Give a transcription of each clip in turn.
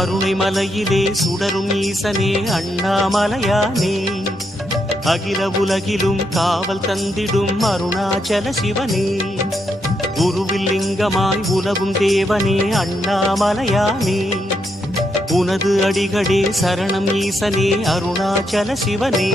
அருணை மலையிலே சுடரும் ஈசனே அண்ணாமலையானே, அகில உலகிலும் காவல் தந்திடும் அருணாச்சல சிவனே, குருவில் லிங்கமாய் உலவும் தேவனே அண்ணாமலையானே, உனது அடிகளே சரணம் ஈசனே அருணாச்சல சிவனே.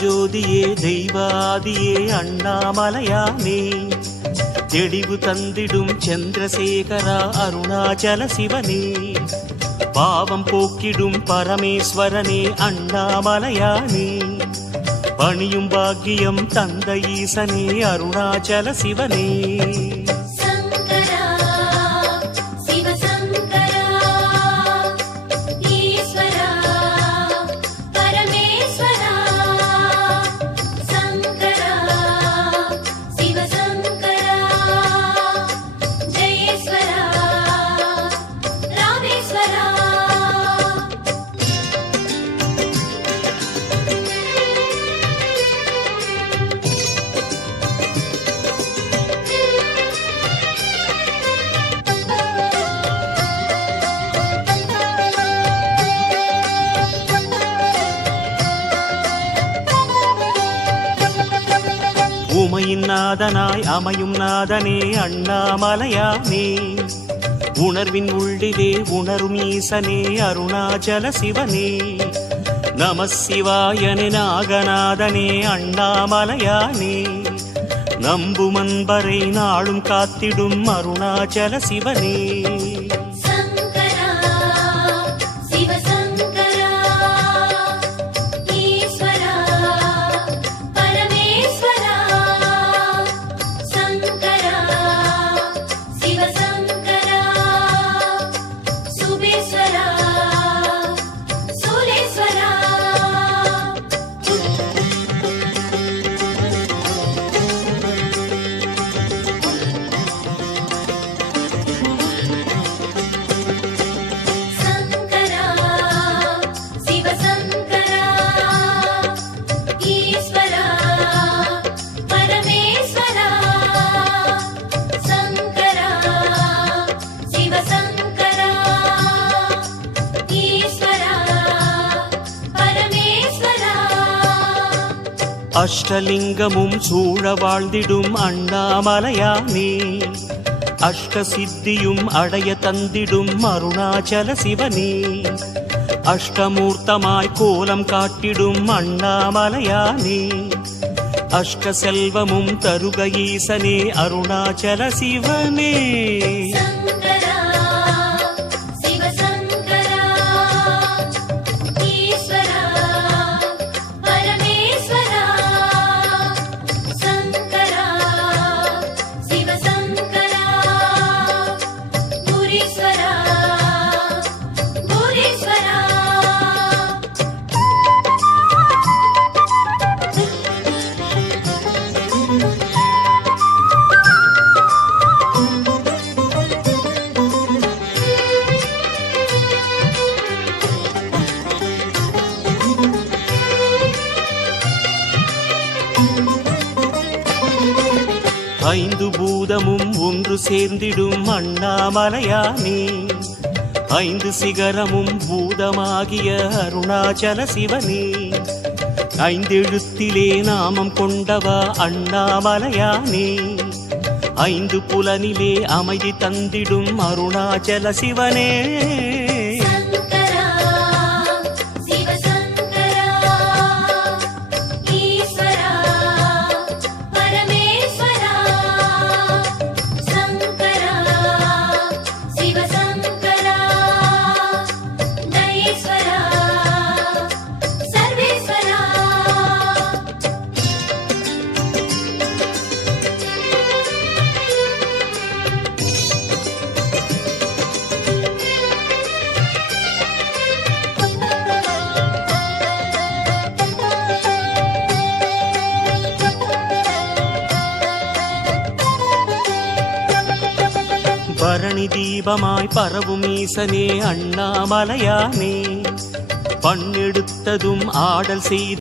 ஜோதியே தெய்வாதியே அண்ணாமலையானே, தெளிவு தந்திடும் சந்திரசேகரா அருணாச்சல சிவனே, பாவம் போக்கிடும் பரமேஸ்வரனே அண்ணாமலையானே, பணியும் பாக்கியம் தந்த ஈசனே அருணாச்சல சிவனே. உமையின் நாதனாய் அமையும் நாதனே அண்ணாமலையானே, உணர்வின் உள்ளிலே உணரும் ஈசனே அருணாச்சல சிவனே, நம சிவாயனே நாகநாதனே அண்ணாமலையானே, நம்பும் அன்பரை நாளும் காத்திடும் அருணாச்சல சிவனே. அஷ்டலிங்கமும் சூழ வாழ்ந்திடும் அண்ணாமலையானே, அஷ்ட சித்தியும் அடைய தந்திடும் அருணாச்சல சிவனே, அஷ்டமூர்த்தமாய் கோலம் காட்டிடும் அண்ணாமலையானே, அஷ்ட செல்வமும் தருக ஈசனே அருணாச்சல சிவனே. ஐந்து பூதமும் ஒன்று சேர்ந்திடும் அண்ணாமலையானே, ஐந்து சிகரமும் பூதமாகிய அருணாச்சல சிவனே, ஐந்தெழுத்திலே நாமம் கொண்டவா அண்ணாமலையானே, ஐந்து புலனிலே அமைதி தந்திடும் அருணாச்சல சிவனே. பரணி தீபமாய் பரவும் ஈசனே அண்ணாமலையானே. பண்ணெடுத்ததும் ஆடல் செய்து